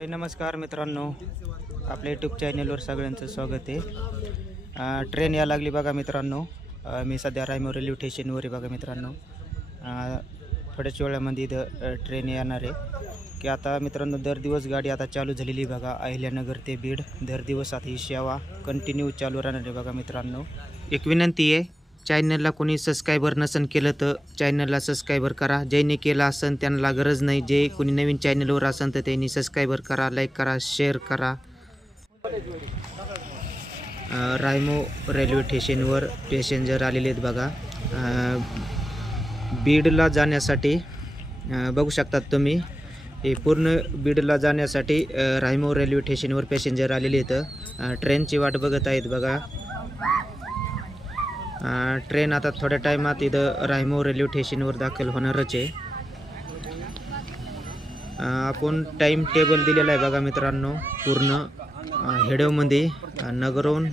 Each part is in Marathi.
नमस्कार मित्रांनो, आपल्या यूट्यूब चॅनलवर सगळ्यांचं स्वागत आहे। ट्रेन या लागली बघा मित्रांनो। मी सध्या रायमो रेल्वे स्टेशनवर आहे बघा मित्रांनो। थोड्याच वेळामध्ये इथं ट्रेन येणार आहे की आता मित्रांनो दर दिवस गाडी आता चालू झालेली बघा। अहिल्यानगर ते बीड दर दिवस आता ही सेवा कंटिन्यू चालू राहणार आहे बघा मित्रांनो। एक विनंती आहे, चॅनलला कोणी सबस्क्राइबर नसन केलं तर चॅनलला सबस्क्राइबर करा। ज्यांनी केलं असन त्यांना गरज नाही, जे कोणी नवीन चॅनलवर असन तर त्यांनी सबस्क्राइबर करा, लाईक करा, शेअर करा। रायमो रेल्वे स्टेशनवर पॅसेंजर आलेले आहेत बघा। बीडला जाण्यासाठी बघू शकतात तुम्ही, हे पूर्ण बीडला जाण्यासाठी रायमो रेल्वे स्टेशनवर पॅसेंजर आलेले आहेत। ट्रेनची वाट बघत आहेत बघा। ट्रेन आता थोड्या टायमात इथं रायमो रेल्वे स्टेशनवर दाखल होणारच आहे। आपण टाइम टेबल दिलेला आहे बघा मित्रांनो। पूर्ण हेडोमध्ये नगरहून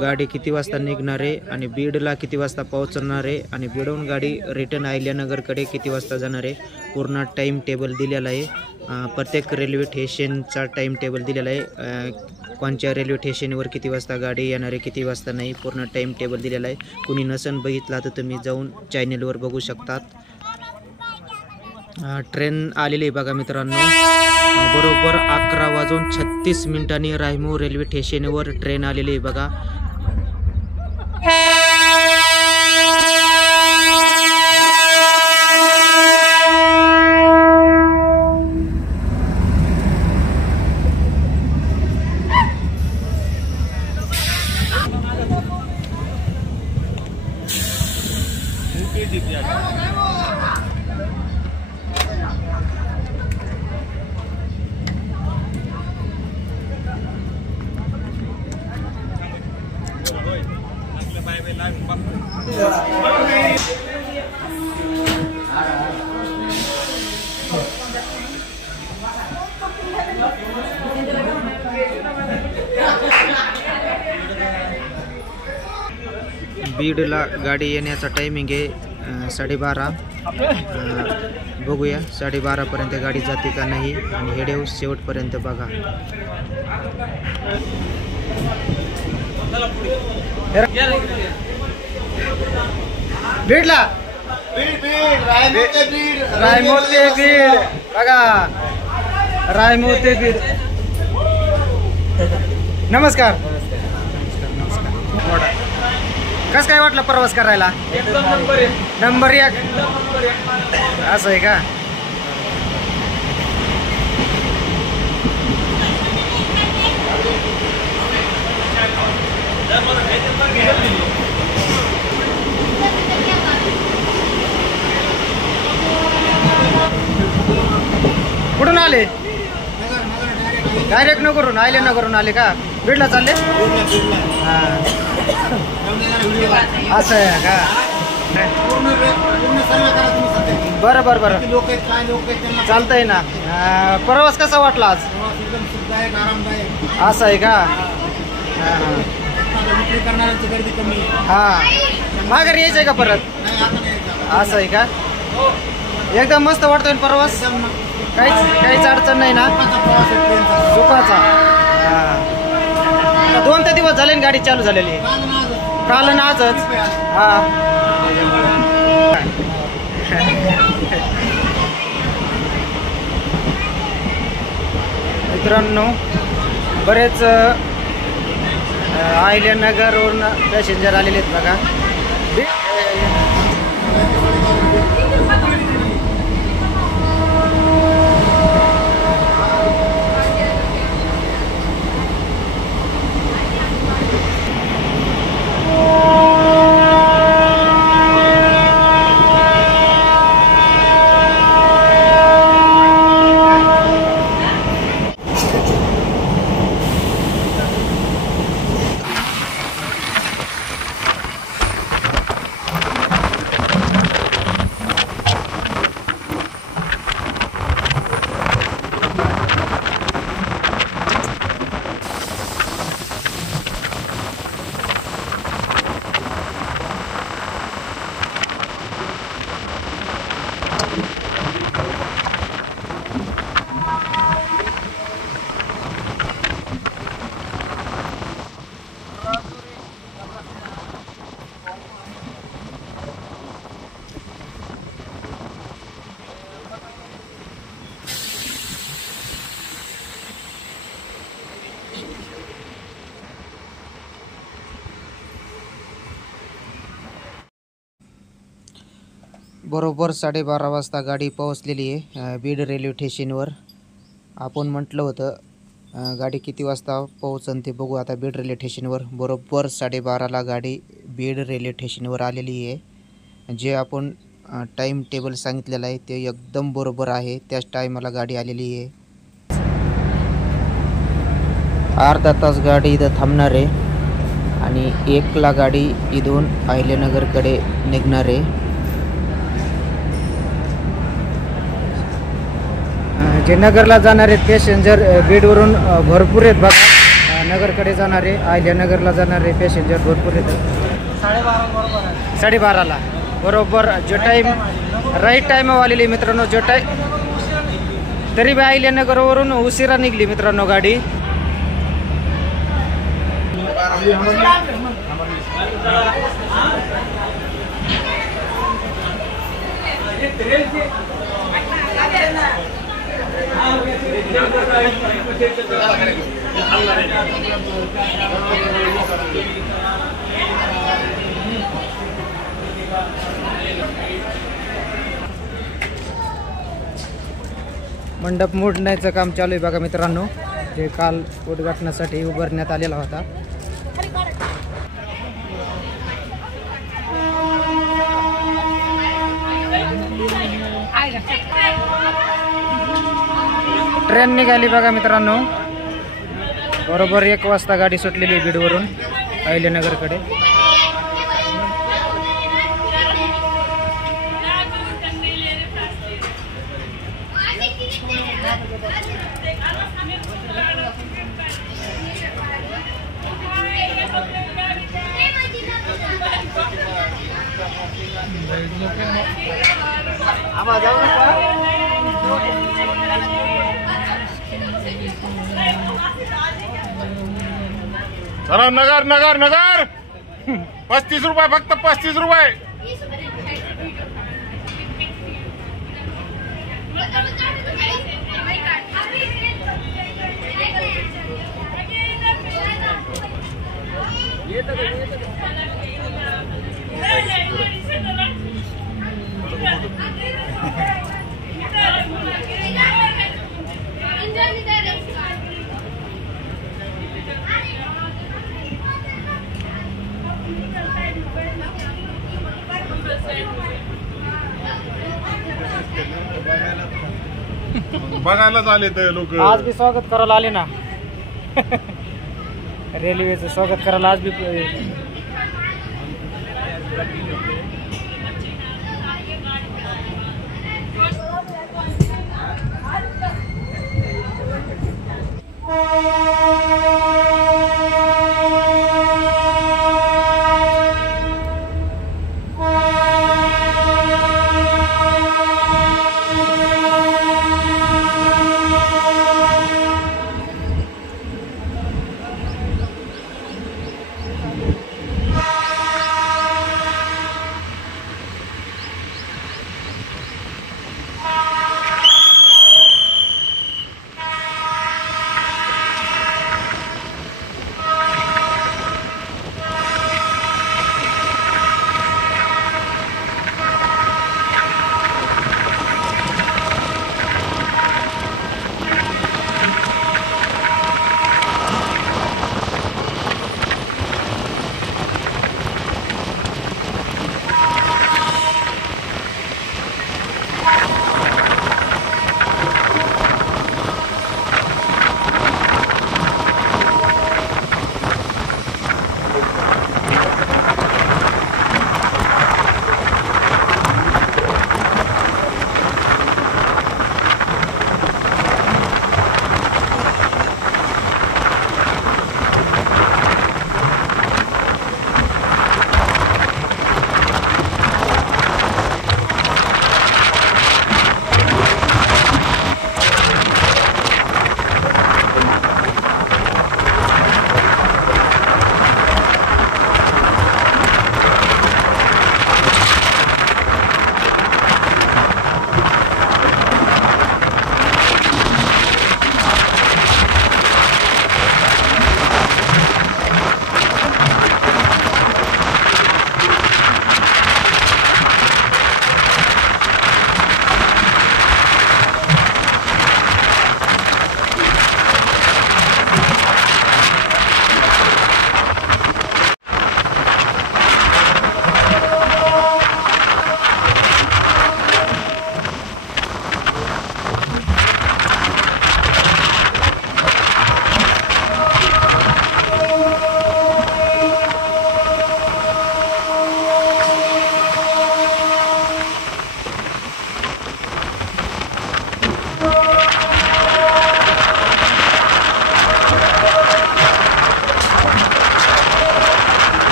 गाडी किती वाजता निघणार आहे आणि बीडला किती वाजता पोहोचणार आहे आणि बीडहून गाडी रिटर्न अहिल्यानगरकडे किती वाजता जाणार आहे, पूर्ण टाइम टेबल दिलेला आहे। प्रत्येक रेल्वे स्टेशनचा टाइम टेबल दिलेला आहे। कोणत्या रेल्वे स्टेशनवर किती वाजता गाडी येणार आहे, किती वाजता नाही, पूर्ण टाइम टेबल दिलेला आहे। कुणी नसन बघितला तर तुम्ही जाऊन चॅनलवर बघू शकतात। ट्रेन आलेली आहे बघा मित्रांनो। बरोबर 11:36 रायमो रेल्वे स्टेशनवर ट्रेन आलेली आहे बघा। बीडला गाडी येण्याचा टायमिंग आहे 12:30। बघूया 12:30 पर्यंत गाडी जाते का नाही आणि हेडेव शेवटपर्यंत बघा। बीडला रायमो ते बीड बघा। रायमो ते बीड। नमस्कार। कसं काय वाटलं प्रवास करायला? नंबर एक। असं आहे का? कुठून आले? डायरेक्ट नगरून अहिल्यानगरून आले का? बीडला चालले? असं आहे का? बरं बरं बरं, चालतंय ना। प्रवास कसा वाटला आज? असं आहे का? हां, माघारी यायचं आहे का परत? असं आहे का? एकदम मस्त वाटतोय प्रवास, काहीच अडचण नाही ना? सुखाचा। 2 दिवस झाले गाडी चालू झालेली, काल आणि आजच। हा मित्रांनो, बरेच अहिल्यानगरवरून पॅसेंजर आलेले आहेत बघा। बरोबर 12:30 वाजता गाडी पोहोचलेली आहे बीड रेल्वे स्टेशनवर. आपण म्हटलं होतं गाडी किती वाजता पोहोचन ते बघू आता. बीड रेल्वे स्टेशनवर बरोबर 12:30ला गाडी बीड रेल्वे स्टेशनवर आलेली आहे. जे आपण टाईम टेबल सांगितलेलं आहे ते एकदम बरोबर आहे. त्याच टायमाला गाडी आलेली आहे. अर्धा तास गाडी इथं थांबणार आहे आणि 1ला गाडी इथून अहिल्यानगरकडे निघणार आहे. जे नगरला जाणारे पॅसेंजर बीडवरून भरपूर आहेत बघा. नगरकडे जाणारे अहिल्यानगरला जाणारे पॅसेंजर भरपूर आहेत. 12:30ला बरोबर जो टाईम राईट टाईमवर आलेली मित्रांनो. जो टाईम तरी बी अहिल्यानगरवरून उशिरा निघली मित्रांनो गाडी. मंडप मोडण्याचं काम चालू आहे बघा मित्रांनो. जे काल उद्घाटनासाठी उभारण्यात आलेला होता. ट्रेन निघाली बघा मित्रांनो. बरोबर 1 वाजता गाडी सुटलेली बीडवरून अहिल्यानगरकडे. चला नगर नगर नगर 35 रुपये फक्त 35 रुपये. बघायलाच आले तर लोक. आज बी स्वागत करायला आले ना. रेल्वेचं स्वागत करायला आज बी.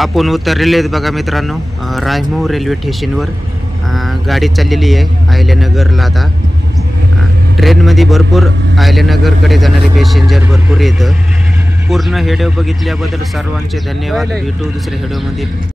आपण उतरलेले आहेत बघा मित्रांनो रायमो रेल्वे स्टेशनवर. गाडी चाललेली आहे अहिल्यानगरला. आता ट्रेनमध्ये भरपूर अहिल्यानगरकडे जाणारे पॅसेंजर भरपूर येतं. पूर्ण व्हिडिओ बघितल्याबद्दल सर्वांचे धन्यवाद. भेटू दुसऱ्या व्हिडिओमध्ये.